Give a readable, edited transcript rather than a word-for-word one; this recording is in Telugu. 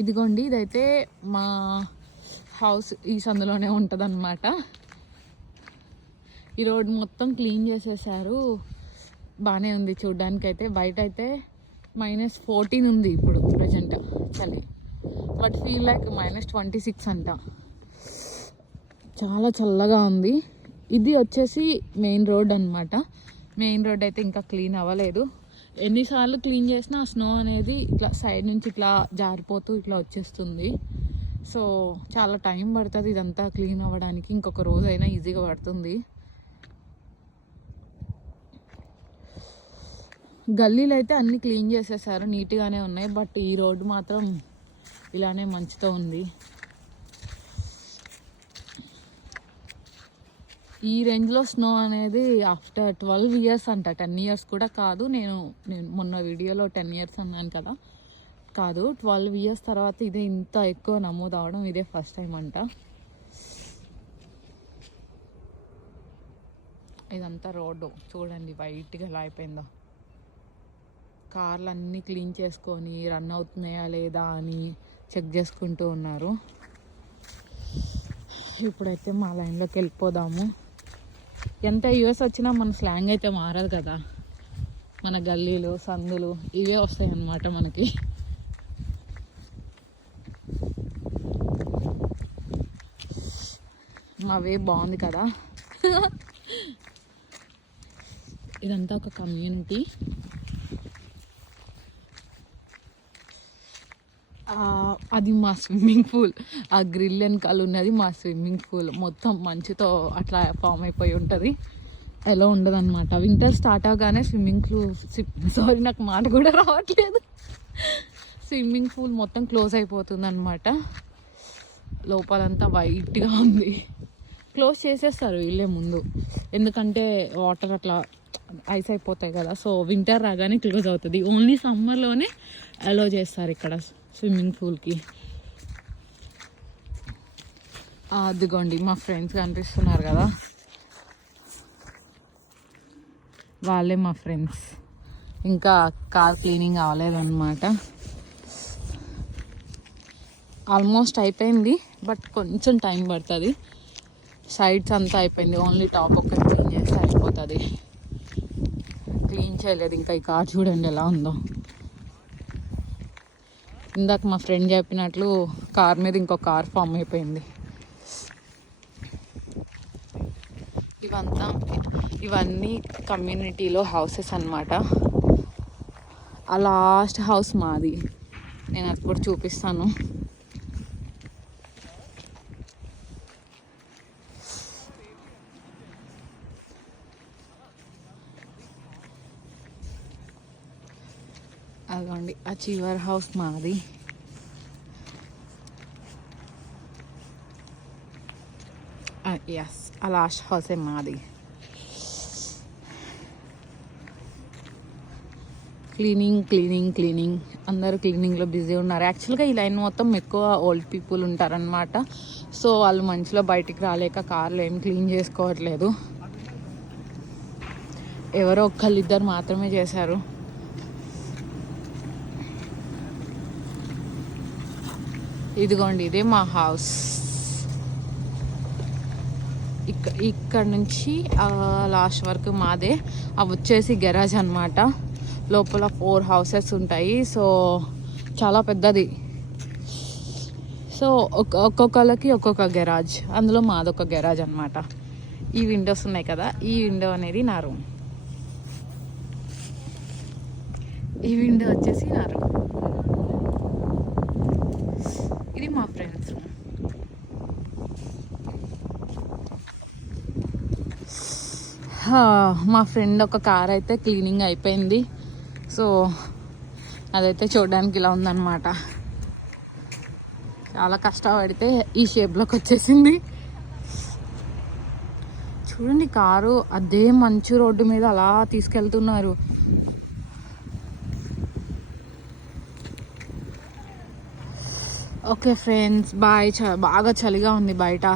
ఇదిగోండి, ఇదైతే మా హౌస్ ఈ సందులోనే ఉంటుంది అన్నమాట. ఈ రోడ్ మొత్తం క్లీన్ చేసేసారు, బాగానే ఉంది చూడ్డానికి. అయితే బయట అయితే -14 ఉంది ఇప్పుడు ప్రజెంట్ చలి, బట్ ఫీల్ లైక్ -26 అంట. చాలా చల్లగా ఉంది. ఇది వచ్చేసి మెయిన్ రోడ్ అనమాట. మెయిన్ రోడ్ అయితే ఇంకా క్లీన్ అవ్వలేదు. ఎన్నిసార్లు క్లీన్ చేసినా స్నో అనేది ఇట్లా సైడ్ నుంచి ఇట్లా జారిపోతూ ఇట్లా వచ్చేస్తుంది. సో చాలా టైం పడుతుంది ఇదంతా క్లీన్ అవ్వడానికి. ఇంకొక రోజు అయినా ఈజీగా పడుతుంది. గల్లీలు అయితే అన్నీ క్లీన్ చేసేసారు, నీట్గానే ఉన్నాయి. బట్ ఈ రోడ్డు మాత్రం ఇలానే మంచుతో ఉంది. ఈ రేంజ్లో స్నో అనేది ఆఫ్టర్ 12 years అంట. 10 years కూడా కాదు. నేను మొన్న వీడియోలో 10 years అన్నాను కదా, కాదు, 12 years తర్వాత ఇదే ఇంత ఎక్కువ నమోదు అవడం ఇదే ఫస్ట్ టైం అంట. ఇదంతా రోడ్డు చూడండి వైట్గా ఎలా అయిపోయిందో. కార్లు అన్నీ క్లీన్ చేసుకొని రన్ అవుతున్నాయా లేదా అని చెక్ చేసుకుంటూ ఉన్నారు. ఇప్పుడైతే మా లైన్లోకి వెళ్ళిపోదాము. ఎంత యూఎస్ వచ్చినా మన స్లాంగ్ అయితే మారదు కదా. మన గల్లీలు సందులు ఇవే వస్తాయి అన్నమాట మనకి. మా వే బాగుంది కదా. ఇదంతా ఒక కమ్యూనిటీ. అది మా స్విమ్మింగ్ పూల్. ఆ గ్రిల్ వెనకాల ఉన్నది మా స్విమ్మింగ్ పూల్. మొత్తం మంచుతో అట్లా ఫామ్ అయిపోయి ఉంటుంది. ఎలా ఉండదు అనమాట. వింటర్ స్టార్ట్ అవగానే నాకు మాట కూడా రావట్లేదు. స్విమ్మింగ్ పూల్ మొత్తం క్లోజ్ అయిపోతుంది అనమాట. లోపలంతా వైట్గా ఉంది. క్లోజ్ చేసేస్తారు వీళ్ళే ముందు, ఎందుకంటే వాటర్ అట్లా ఐస్ అయిపోతాయి కదా. సో వింటర్ రాగానే క్లోజ్ అవుతుంది. ఓన్లీ సమ్మర్లోనే అలో చేస్తారు ఇక్కడ స్విమ్మింగ్ పూల్కి. అదిగోండి మా ఫ్రెండ్స్ కనిపిస్తున్నారు కదా, వాళ్ళే మా ఫ్రెండ్స్. ఇంకా కార్ క్లీనింగ్ అవ్వలేదన్నమాట. ఆల్మోస్ట్ అయిపోయింది, బట్ కొంచెం టైం పడుతుంది. సైడ్స్ అంతా అయిపోయింది, ఓన్లీ టాప్ ఒకటి క్లీన్ చేస్తే అయిపోతుంది. క్లీన్ చేయలేదు ఇంకా. ఈ కార్ చూడండి ఎలా ఉందో. ఇందాక మా ఫ్రెండ్ చెప్పినట్లు కార్ మీద ఇంకో కార్ ఫామ్ అయిపోయింది. ఇవన్నీ కమ్యూనిటీలో హౌసెస్ అన్నమాట. ఆ లాస్ట్ హౌస్ మాది. నేను అది కూడా చూపిస్తాను. అదిగోండి ఆ చివరి హౌస్ మాది. ఎస్, ఆ లాస్ట్ హౌసే మాది. క్లీనింగ్ అందరూ క్లీనింగ్లో బిజీ ఉన్నారు. యాక్చువల్గా ఈ లైన్ మొత్తం ఎక్కువ ఓల్డ్ పీపుల్ ఉంటారనమాట. సో వాళ్ళు మంచిలో బయటికి రాలేక కార్లు ఏం క్లీన్ చేసుకోవట్లేదు. ఎవరో ఒక్కళ్ళిద్దరు మాత్రమే చేశారు. ఇదిగోండి ఇదే మా హౌస్. ఇక్కడ నుంచి లాస్ట్ వరకు మాదే. అవి వచ్చేసి గెరాజ్ అనమాట. లోపల 4 houses ఉంటాయి. సో చాలా పెద్దది. సో ఒక్కొక్కళ్ళకి ఒక్కొక్క గెరాజ్. అందులో మాదొక గెరాజ్ అనమాట. ఈ విండోస్ ఉన్నాయి కదా, ఈ విండో అనేది నా రూమ్. ఈ విండో వచ్చేసి నా రూమ్. ఇది మా ఫ్రెండ్స్ రూమ్. మా ఫ్రెండ్ ఒక కార్ అయితే క్లీనింగ్ అయిపోయింది. సో అదైతే చూడడానికి ఇలా ఉందన్నమాట. చాలా కష్టపడితే ఈ షేప్లోకి వచ్చేసింది. చూడండి కారు అదే మంచు రోడ్డు మీద అలా తీసుకెళ్తున్నారు. Okay friends, bye. బాగా చలిగా ఉంది బయట.